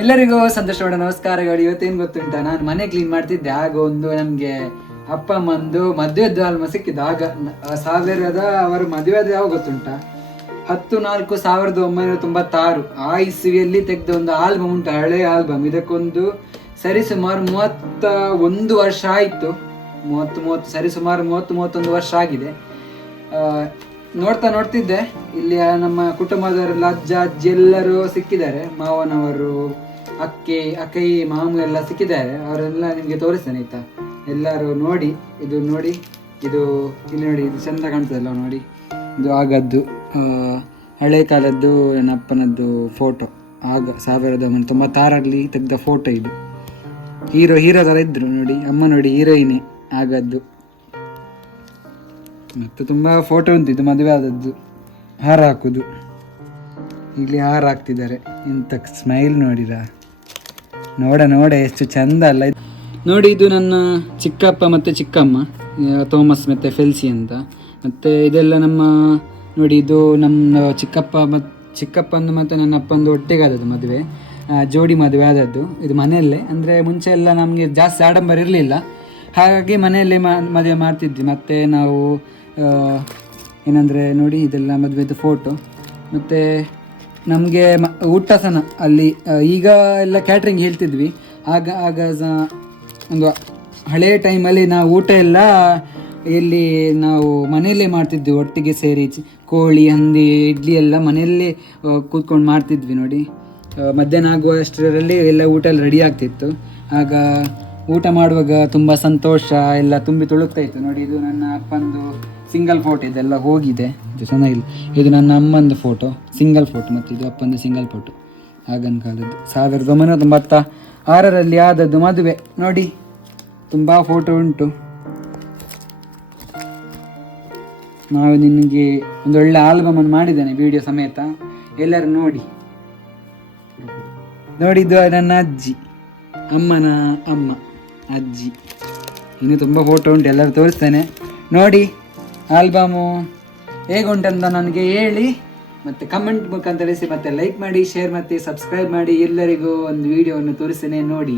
ಎಲ್ಲರಿಗೂ ಸಂತೋಷ ಮಾಡ ನಮಸ್ಕಾರಗಳು. ಇವತ್ತೇನು ಗೊತ್ತುಂಟ, ನಾನು ಮನೆ ಕ್ಲೀನ್ ಮಾಡ್ತಿದ್ದೆ. ಆಗ ಒಂದು ನಮಗೆ ಅಪ್ಪ ಅಮ್ಮಂದು ಮದುವೆದ್ದು ಆಲ್ಮ ಸಿಕ್ಕಿದ್ದು. ಆಗ ಅವರು ಮದುವೆದು ಯಾವ ಗೊತ್ತುಂಟ, 10/4/1996 ಆ ಇಸ್ವಿಯಲ್ಲಿ ತೆಗೆದ ಒಂದು ಆಲ್ಬಮ್ ಉಂಟು, ಹಳೆ ಆಲ್ಬಮ್. ಇದಕ್ಕೊಂದು ಸರಿಸುಮಾರು 31 ವರ್ಷ ಆಯಿತು. 30 ಸರಿಸುಮಾರು 31 ವರ್ಷ ಆಗಿದೆ. ನೋಡ್ತಿದ್ದೆ, ಇಲ್ಲಿ ನಮ್ಮ ಕುಟುಂಬದವರೆಲ್ಲ ಅಜ್ಜ ಅಜ್ಜಿ ಎಲ್ಲರೂ ಸಿಕ್ಕಿದ್ದಾರೆ. ಮಾವನವರು, ಅಕ್ಕೈ ಮಾಮು ಎಲ್ಲ ಸಿಕ್ಕಿದ್ದಾರೆ. ಅವರೆಲ್ಲ ನಿಮಗೆ ತೋರಿಸ್ತೇನೆ ಆಯ್ತಾ. ಎಲ್ಲರೂ ನೋಡಿ, ಇದು ನೋಡಿ, ಇದು ಇಲ್ಲಿ ನೋಡಿ, ಇದು ಚಂದ ಕಾಣ್ತದಲ್ಲ ನೋಡಿ. ಇದು ಆಗದ್ದು ಹಳೆ ಕಾಲದ್ದು ನನ್ನ ಅಪ್ಪನದ್ದು ಫೋಟೋ. ಆಗ 1996ರಲ್ಲಿ ತೆಗೆದ ಫೋಟೋ ಇದು. ಹೀರೋ ಥರ ಇದ್ರು ನೋಡಿ. ಅಮ್ಮ ನೋಡಿ, ಹೀರೋಯಿನೇ ಆಗದ್ದು. ಮತ್ತು ತುಂಬ ಫೋಟೋ ಉಂಟು. ಇದು ಮದುವೆ ಆದದ್ದು. ಹಾರ ಹಾಕೋದು, ಇಲ್ಲಿ ಹಾರ ಹಾಕ್ತಿದ್ದಾರೆ. ಇಂಥ ಸ್ಮೈಲ್ ನೋಡಿರಾ, ನೋಡ ಎಷ್ಟು ಚಂದ ಅಲ್ಲ ನೋಡಿ. ಇದು ನನ್ನ ಚಿಕ್ಕಪ್ಪ ಮತ್ತು ಚಿಕ್ಕಮ್ಮ, ಥೋಮಸ್ ಮತ್ತು ಫೆಲ್ಸಿ ಅಂತ. ಮತ್ತು ಇದೆಲ್ಲ ನಮ್ಮ ನೋಡಿ, ಇದು ನಮ್ಮ ಚಿಕ್ಕಪ್ಪಂದು ಮತ್ತು ನನ್ನ ಅಪ್ಪಂದು ಒಟ್ಟಿಗೆ ಆದದ್ದು ಮದುವೆ, ಜೋಡಿ ಮದುವೆ ಆದದ್ದು. ಇದು ಮನೆಯಲ್ಲೇ, ಅಂದರೆ ಮುಂಚೆ ಎಲ್ಲ ನಮಗೆ ಜಾಸ್ತಿ ಆಡಂಬರ ಇರಲಿಲ್ಲ, ಹಾಗಾಗಿ ಮನೆಯಲ್ಲೇ ಮದುವೆ ಮಾಡ್ತಿದ್ವಿ. ಮತ್ತು ನಾವು ಏನಂದರೆ ನೋಡಿ, ಇದೆಲ್ಲ ಮದುವೆದು ಫೋಟೋ. ಮತ್ತು ನಮಗೆ ಊಟ ಸಹ ಅಲ್ಲಿ, ಈಗ ಎಲ್ಲ ಕ್ಯಾಟ್ರಿಂಗ್ ಹೇಳ್ತಿದ್ವಿ. ಆಗ ಒಂದು ಹಳೆಯ ಟೈಮಲ್ಲಿ ನಾವು ಊಟ ಎಲ್ಲ ಇಲ್ಲಿ ನಾವು ಮನೆಯಲ್ಲೇ ಮಾಡ್ತಿದ್ವಿ, ಒಟ್ಟಿಗೆ ಸೇರಿ. ಕೋಳಿ, ಹಂದಿ, ಇಡ್ಲಿ ಎಲ್ಲ ಮನೆಯಲ್ಲೇ ಕೂತ್ಕೊಂಡು ಮಾಡ್ತಿದ್ವಿ ನೋಡಿ. ಮಧ್ಯಾಹ್ನ ಆಗುವಷ್ಟರಲ್ಲಿ ಎಲ್ಲ ಊಟ ಎಲ್ಲ ರೆಡಿ ಆಗ್ತಿತ್ತು. ಆಗ ಊಟ ಮಾಡುವಾಗ ತುಂಬ ಸಂತೋಷ ಎಲ್ಲ ತುಂಬಿ ತುಳುಕ್ತಾ ಇತ್ತು ನೋಡಿ. ಇದು ನನ್ನ ಅಪ್ಪಂದು ಸಿಂಗಲ್ ಫೋಟೋ, ಇದೆಲ್ಲ ಹೋಗಿದೆ, ಇದು ಚೆನ್ನಾಗಿಲ್ಲ. ಇದು ನನ್ನ ಅಮ್ಮಂದು ಫೋಟೋ, ಸಿಂಗಲ್ ಫೋಟೋ. ಮತ್ತು ಇದು ಅಪ್ಪಂದು ಸಿಂಗಲ್ ಫೋಟೋ, ಆಗಿನ ಕಾಲದ್ದು. 1996ರಲ್ಲಿ ಆದದ್ದು ಮದುವೆ ನೋಡಿ. ತುಂಬ ಫೋಟೋ ಉಂಟು. ನಾವು ನಿನಗೆ ಒಂದು ಒಳ್ಳೆ ಆಲ್ಬಮನ್ನು ಮಾಡಿದ್ದೇನೆ, ವಿಡಿಯೋ ಸಮೇತ. ಎಲ್ಲರೂ ನೋಡಿ. ನೋಡಿದ್ದು ನನ್ನ ಅಜ್ಜಿ, ಅಮ್ಮನ ಅಮ್ಮ, ಅಜ್ಜಿ. ಇನ್ನು ತುಂಬ ಫೋಟೋ ಉಂಟು, ಎಲ್ಲರೂ ತೋರಿಸ್ತೇನೆ ನೋಡಿ. ಆಲ್ಬಮು ಹೇಗುಂಟಂತ ನನಗೆ ಹೇಳಿ, ಮತ್ತು ಕಮೆಂಟ್ ಮುಖಾಂತರ ತಿಳಿಸಿ, ಮತ್ತು ಲೈಕ್ ಮಾಡಿ, ಶೇರ್ ಮತ್ತು ಸಬ್ಸ್ಕ್ರೈಬ್ ಮಾಡಿ. ಎಲ್ಲರಿಗೂ ಒಂದು ವಿಡಿಯೋವನ್ನು ತೋರಿಸ್ತೇನೆ ನೋಡಿ.